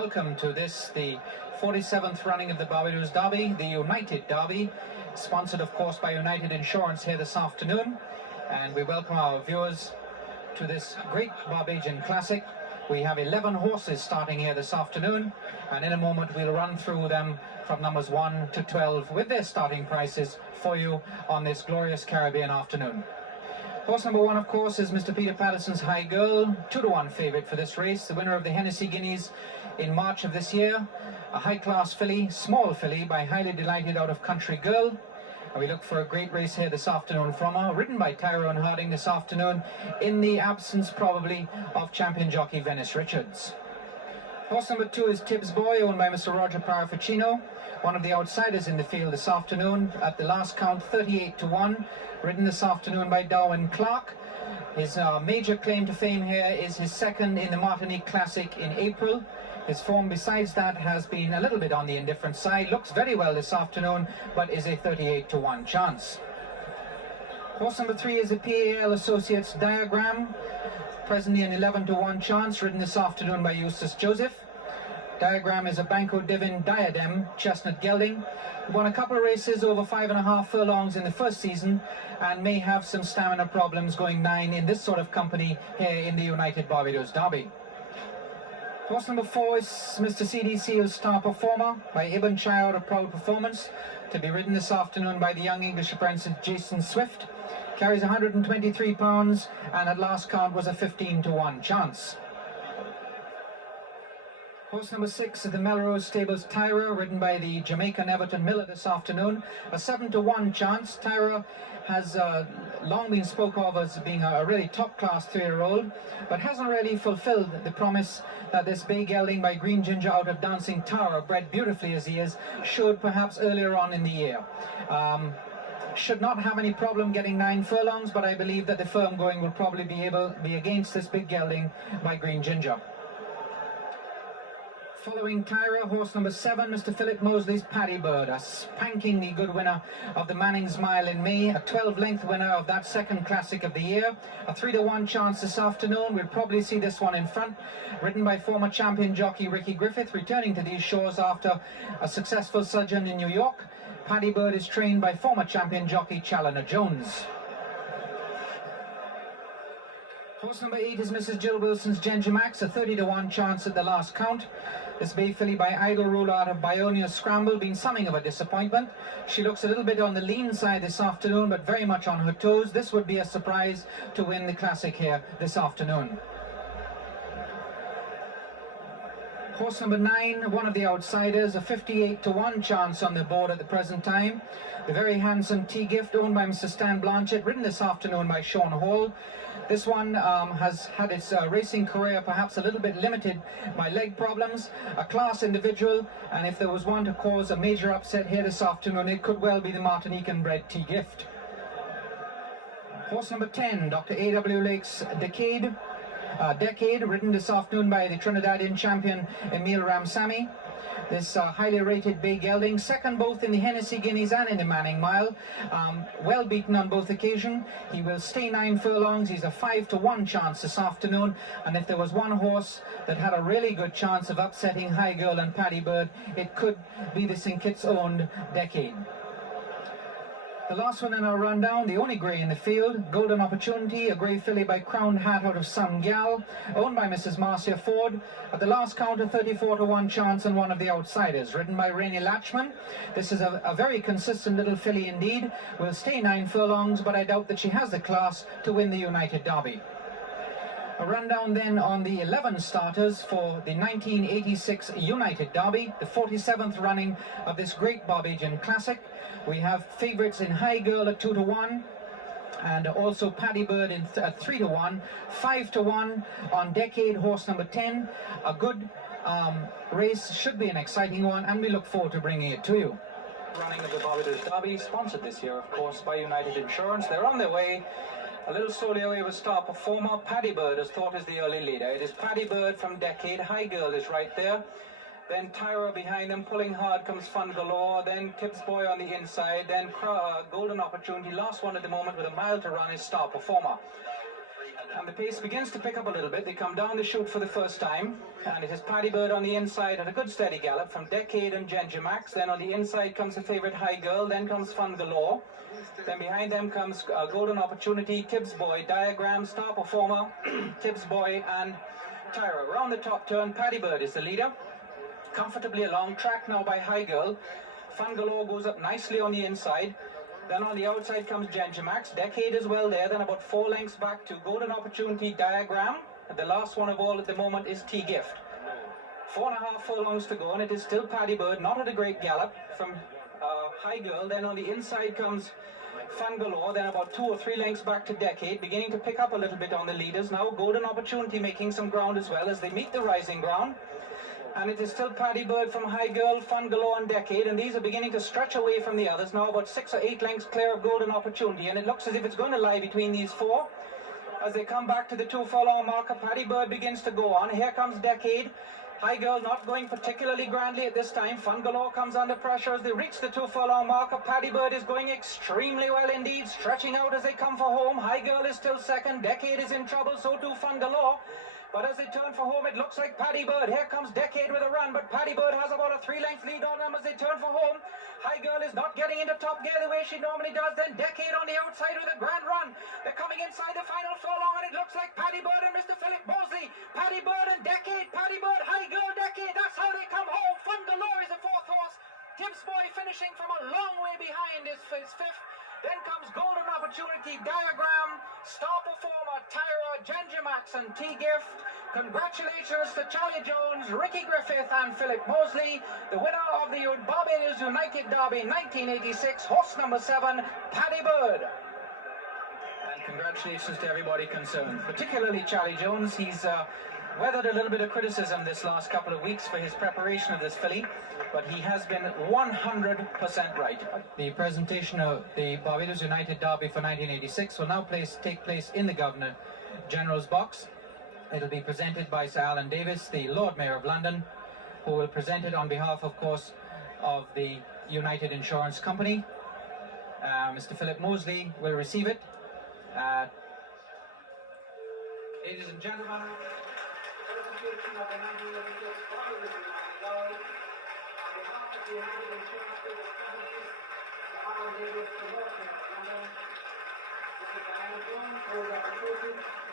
Welcome to this, the 47th running of the Barbados Derby, the United Derby, sponsored of course by United Insurance here this afternoon. And we welcome our viewers to this great Barbadian classic. We have 11 horses starting here this afternoon, and in a moment we'll run through them from numbers 1 to 12 with their starting prices for you on this glorious Caribbean afternoon. Horse number 1, of course, is Mr. Peter Patterson's High Girl, 2-to-1 favourite for this race, the winner of the Hennessy Guineas in March of this year. A high-class filly, small filly by Highly Delighted out of Country Girl. And we look for a great race here this afternoon from her, ridden by Tyrone Harding this afternoon, in the absence probably of champion jockey Venice Richards. Horse number 2 is Tibbs Boy, owned by Mr. Roger Paraficino, one of the outsiders in the field this afternoon, at the last count 38-to-1, ridden this afternoon by Darwin Clark. His major claim to fame here is his second in the Martinique Classic in April. His form besides that has been a little bit on the indifferent side. Looks very well this afternoon, but is a 38-to-1 chance. Horse number 3 is a PAL Associates Diagram, presently an 11-to-1 chance, ridden this afternoon by Eustace Joseph. Diagram is a Banco Divin Diadem chestnut gelding. He won a couple of races over 5.5 furlongs in the first season and may have some stamina problems going 9 in this sort of company here in the United Barbados Derby. Horse number 4 is Mr. C.D. Seale's Star Performer by Ibn Chayar, a proud performance, to be ridden this afternoon by the young English apprentice Jason Swift. Carries 123 pounds and at last count was a 15-to-1 chance. Horse number 6 is the Melrose Stables Tyra, ridden by the Jamaican Everton Miller this afternoon. A 7-to-1 chance. Tyra has long been spoken of as being a really top-class 3-year-old, but hasn't really fulfilled the promise that this bay gelding by Green Ginger out of Dancing Tara, bred beautifully as he is, showed perhaps earlier on in the year. Should not have any problem getting 9 furlongs, but I believe that the firm going will probably be against this big gelding by Green Ginger. Following Tyra, horse number 7, Mr. Philip Mosley's Paddy Bird, a spankingly good winner of the Manning's Mile in May, a 12-length winner of that second classic of the year, a 3-to-1 chance this afternoon. We'll probably see this one in front, ridden by former champion jockey Ricky Griffith, returning to these shores after a successful sojourn in New York. Paddy Bird is trained by former champion jockey Challoner Jones. Horse number 8 is Mrs. Jill Wilson's Ginger Max, a 30-to-1 chance at the last count. This bay filly by Idle Ruler out of Bionia Scramble, been something of a disappointment. She looks a little bit on the lean side this afternoon, but very much on her toes. This would be a surprise to win the classic here this afternoon. Horse number 9, one of the outsiders, a 58-to-1 chance on the board at the present time. The very handsome T-Gift, owned by Mr. Stan Blanchett, ridden this afternoon by Sean Hall. This one has had its racing career perhaps a little bit limited by leg problems. A class individual, and if there was one to cause a major upset here this afternoon, it could well be the Martinican-bred T-Gift. Horse number 10, Dr. A.W. Lake's Decade, ridden this afternoon by the Trinidadian champion Emil Ramsamy. This highly rated bay gelding, second both in the Hennessy Guineas and in the Manning Mile. Well beaten on both occasions. He will stay 9 furlongs. He's a 5-to-1 chance this afternoon. And if there was one horse that had a really good chance of upsetting High Girl and Paddy Bird, it could be the St. Kitts-owned Decade. The last one in our rundown, the only grey in the field, Golden Opportunity, a grey filly by Crowned Hat out of Some Gal, owned by Mrs. Marcia Ford. At the last count, a 34-to-1 chance on one of the outsiders, ridden by Rainey Latchman. This is a very consistent little filly indeed. Will stay 9 furlongs, but I doubt that she has the class to win the United Derby. A rundown then on the 11 starters for the 1986 United Derby, the 47th running of this great Barbadian classic. We have favourites in High Girl at 2-to-1, and also Paddy Bird at 3-to-1, 5-to-1 on Decade, horse number 10. A good race, should be an exciting one, and we look forward to bringing it to you. Running of the Barbados Derby, sponsored this year, of course, by United Insurance. They're on their way. A little slowly away with Star Performer. Paddy Bird is thought as the early leader. It is Paddy Bird from Decade. High Girl is right there. Then Tyra behind them, pulling hard comes Fun Galore. Then Tibbs Boy on the inside. Then Golden Opportunity. Last one at the moment with a mile to run is Star Performer. And the pace begins to pick up a little bit. They come down the chute for the first time, and it is Paddy Bird on the inside at a good steady gallop from Decade and Ginger Max. Then on the inside comes the favourite High Girl, then comes Fun Galore. Then behind them comes Golden Opportunity, Tibbs Boy, Diagram, Star Performer, Tibbs Boy and Tyra. Around the top turn, Paddy Bird is the leader. Comfortably along, track now by High Girl. Fun Galore goes up nicely on the inside. Then on the outside comes Ginger Max. Decade as well there. Then about 4 lengths back to Golden Opportunity, Diagram. And the last one of all at the moment is T-Gift. 4.5 furlongs to go, and it is still Paddy Bird, not at a great gallop, from High Girl. Then on the inside comes Fun Galore. Then about 2 or 3 lengths back to Decade, beginning to pick up a little bit on the leaders. Now Golden Opportunity making some ground as well as they meet the rising ground. And it is still Paddy Bird from High Girl, Fun Galore and Decade, and these are beginning to stretch away from the others, now about 6 or 8 lengths clear of Golden Opportunity, and it looks as if it's going to lie between these 4. As they come back to the 2 furlong marker, Paddy Bird begins to go on. Here comes Decade. High Girl not going particularly grandly at this time. Fun Galore comes under pressure as they reach the 2 furlong marker. Paddy Bird is going extremely well indeed, stretching out as they come for home. High Girl is still second. Decade is in trouble, so too Fun Galore. But as they turn for home, it looks like Paddy Bird. Here comes Decade with a run, but Paddy Bird has about a 3-length lead on them as they turn for home. High Girl is not getting into top gear the way she normally does. Then Decade on the outside with a grand run. They're coming inside the final furlong, and it looks like Paddy Bird and Mr. Philip Mosley. Paddy Bird and Decade. Paddy Bird, High Girl, Decade. That's how they come home. Fun Galore is the 4th horse. Tibbs Boy finishing from a long way behind is 5th. Then comes Golden Opportunity, Diagram, Star Performer, Tyra, Ginger Max and T-Gift. Congratulations to Charlie Jones, Ricky Griffith and Philip Mosley, the winner of the Barbados United Derby 1986, horse number 7, Paddy Bird. And congratulations to everybody concerned, particularly Charlie Jones. He's weathered a little bit of criticism this last couple of weeks for his preparation of this filly, but he has been 100% right. The presentation of the Barbados United Derby for 1986 will now take place in the Governor General's box. It'll be presented by Sir Alan Davis, the Lord Mayor of London, who will present it on behalf, of course, of the United Insurance Company. Mr. Philip Mosley will receive it. Ladies and gentlemen, presentation of the 1986 Barbados United Derby on behalf of the United Insurance Companies, Sir Alan Davis, the Lord Mayor of London. This is Diana Jones, Golden Opportunity.